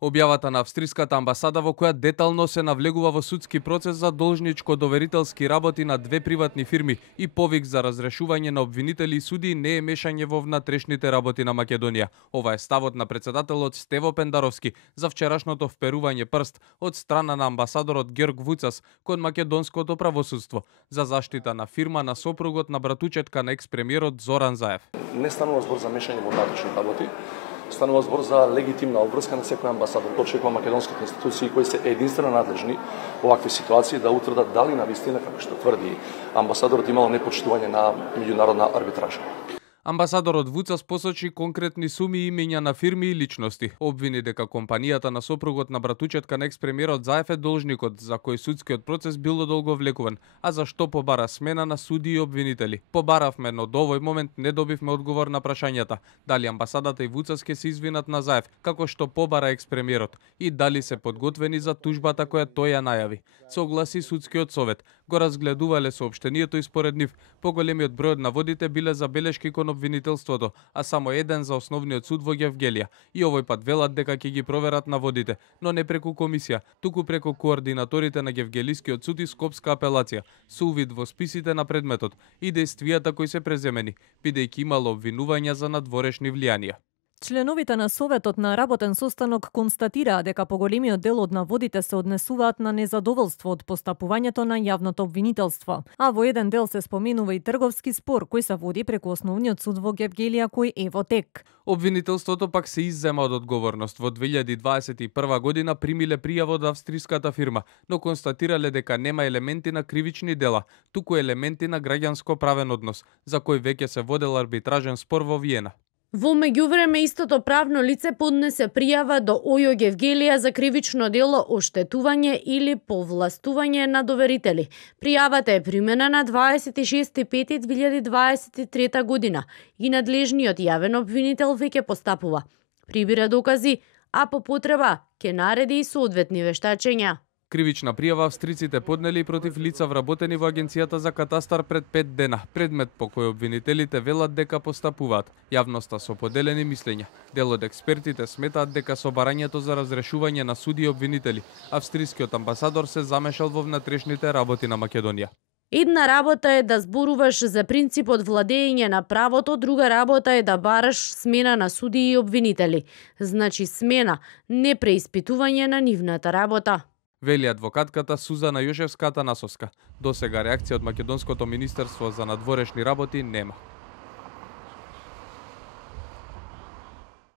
Објавата на австриската амбасада во која детално се навлегува во судски процес за должничко-доверителски работи на две приватни фирми и повик за разрешување на обвинители и судии не е мешање во внатрешните работи на Македонија. Ова е ставот на председателот Стево Пендаровски за вчерашното вперување прст од страна на амбасадорот Георг Вуцас кон македонското правосудство за заштита на фирма на сопругот на братучетка на екс-премиерот Зоран Заев. Не станува збор за мешање во внатрешни работи. Станува збор за легитимна обврска на секој амбасадор. Тоа очекува македонските институции кои се единствено надлежни во вакви ситуации да утврдат дали навистина, како што тврди амбасадорот, имало непочитување на меѓународна арбитража. Амбасадорот Вуцас посочи конкретни суми и имења на фирми и личности. Обвини дека компанијата на сопругот на братучетка на екс-премиерот Заев е должникот за кој судскиот процес бил одолговлекуван, а за што побара смена на судии и обвинители. Побаравме, но до овој момент не добивме одговор на прашањата дали амбасадата и Вуцас ќе се извинат на Заев, како што побара екс-премиерот, и дали се подготвени за тужбата која тој ја најави. Се огласи судскиот совет. Го разгледувале соопштението и според нив поголемиот број од наводите биле забелешки кон обвинителството, а само еден за основниот суд во Гевгелија. И овој пат велат дека ќе ги проверат наводите, но не преку комисија, туку преку координаторите на Гевгелискиот суд и Скопска апелација, со увид во списите на предметот и действијата кои се преземени, бидејќи имало обвинувања за надворешни влијанија. Членовите на Советот на работен состанок констатираа дека поголемиот дел од наводите се однесуваат на незадоволство од постапувањето на јавното обвинителство, а во еден дел се споменува и трговски спор кој се води преку основниот суд во Гевгелија кој е во тек. Обвинителството пак се иззема од одговорност. Во 2021 година примиле пријава од австриската фирма, но констатирале дека нема елементи на кривични дела, туку елементи на граѓанско правен однос, за кој веќе се водел арбитражен спор во Виена. Во меѓувреме истото правно лице поднесе пријава до ОЈО Гевгелија за кривично дело оштетување или повластување на доверители. Пријавата е применена 26.5.2023 година и надлежниот јавен обвинител веќе постапува. Прибира докази, а по потреба ќе нареди и соодветни вештачења. Кривична пријава австриците поднели против лица вработени во Агенцијата за катастар пред 5 дена, предмет по кој обвинителите велат дека постапуваат. Јавноста со поделени мислења. Дел од експертите сметаат дека со барањето за разрешување на суди и обвинители, австрискиот амбасадор се замешал во внатрешните работи на Македонија. Една работа е да зборуваш за принципот владење на правото, друга работа е да бараш смена на судии и обвинители. Значи смена, не преиспитување на нивната работа, вели адвокатката Сузана Јошевска-Атанасовска. Досега реакција од Македонското министерство за надворешни работи нема.